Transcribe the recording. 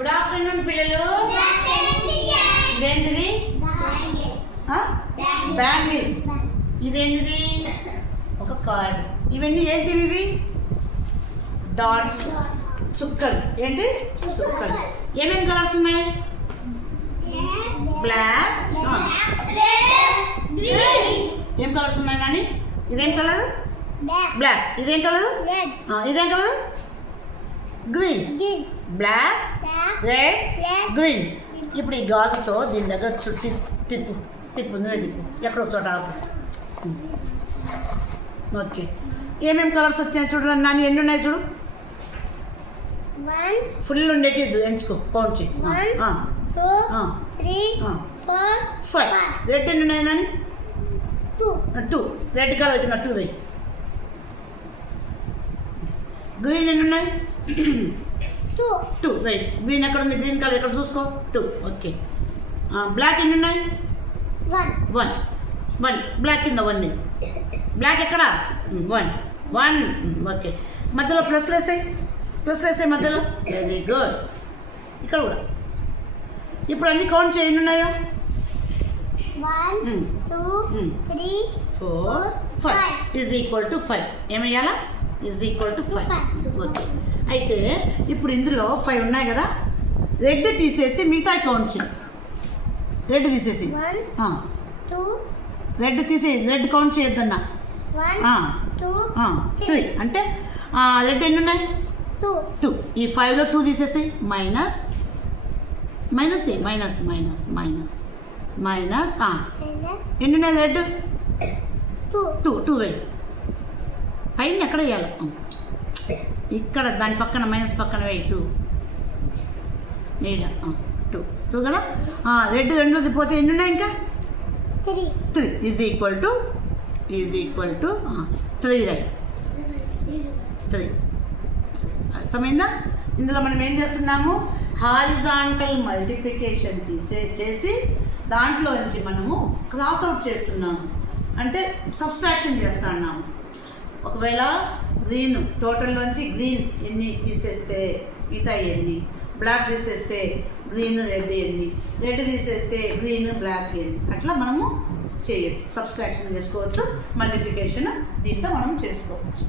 Good afternoon పిల్లలు. ఇదేంటిది? Bangle. ఇదేంటిది? ఒక కార్డ్. ఇవన్నీ ఏంటివి? ఇవి డాట్స్, చుక్కలు. ఏంటి? చుక్కలు. ఏమేమి కలర్స్ ఉన్నాయి? బ్లాక్, ఏం కలర్స్ ఉన్నాయి కానీ? ఇదేం కలర్? బ్లాక్. ఇదేం కలర్? ఇదేం colour? Green. Black, red, green. ఇప్పుడు ఈ గాజుతో దీని దగ్గర చుట్టి తిప్పు తిప్పు నువ్వే తిప్పు. ఎక్కడో చోట ఆపు. ఓకే. ఏమేమి కలర్స్ వచ్చాయి చూడు నాని. ఎన్ని ఉన్నాయి చూడు. ఫుల్ ఉండేటి ఎంచుకో. కౌంట్ చేయి. 1 2 3 4 5. రెడ్ ఎన్ని ఉన్నాయి నాని? 2. రెడ్ కలర్ కింద 2 వేయి. గ్రీన్ ఎన్ని ఉన్నాయి? 2 వెయిట్. గ్రీన్ ఎక్కడ ఉంది? గ్రీన్ కలర్ ఎక్కడ చూసుకో. 2. ఓకే. బ్లాక్ ఎన్ని ఉన్నాయి? 1. బ్లాక్ కింద 1. బ్లాక్ ఎక్కడ? 1. ఓకే. మధ్యలో ప్లస్ వేసే మధ్యలో. Very good. ఇక్కడ కూడా. ఇప్పుడు అన్ని కౌంట్ చేయి. ఎన్ని ఉన్నాయో? 1 2 3 4 5 ఈజ్ ఈక్వల్ టు 5. ఏమయ్యాలా? Is equal to 5. ఓకే. అయితే ఇప్పుడు ఇందులో 5 ఉన్నాయి కదా. రెడ్ తీసేసి మిగతా కౌంట్ చేయి. రెడ్ తీసేసి. 1 2 రెడ్ తీసేయి. Red count చేయొద్దన్నా. 1 2 3 అంటే రెడ్ ఎన్ని ఉన్నాయి? 2. ఈ 5లో 2 తీసేసి. మైనస్ ఎన్ని ఉన్నాయి? రెడ్ 2 వేయి. పైన ఎక్కడ వేయాలి? ఇక్కడ దాని పక్కన మైనస్ పక్కన వేయి. 2 2 కదా. రెడ్ 2 పోతే ఎన్ని ఉన్నాయి? ఇంకా 3 ఈజ్ ఈక్వల్ టు 3 రైట్. 3 అర్థమైందా? ఇందులో మనం ఏం చేస్తున్నాము? హారిజాంటల్ మల్టిప్లికేషన్ చేసి దాంట్లో నుంచి మనము క్రాస్ అవుట్ చేస్తున్నాము. అంటే సబ్స్ట్రాక్షన్ చేస్తున్నాము. ఒకవేళ గ్రీన్ టోటల్లోంచి గ్రీన్ ఎన్ని తీసేస్తే మిగతా ఎన్ని, బ్లాక్ తీసేస్తే గ్రీన్ రెడ్ ఎన్ని, రెడ్ తీసేస్తే గ్రీన్ బ్లాక్ ఎన్ని, అట్లా మనము చేయొచ్చు. సబ్స్ట్రాక్షన్ చేసుకోవచ్చు. మల్టిప్లికేషన్ దీంతో మనం చేసుకోవచ్చు.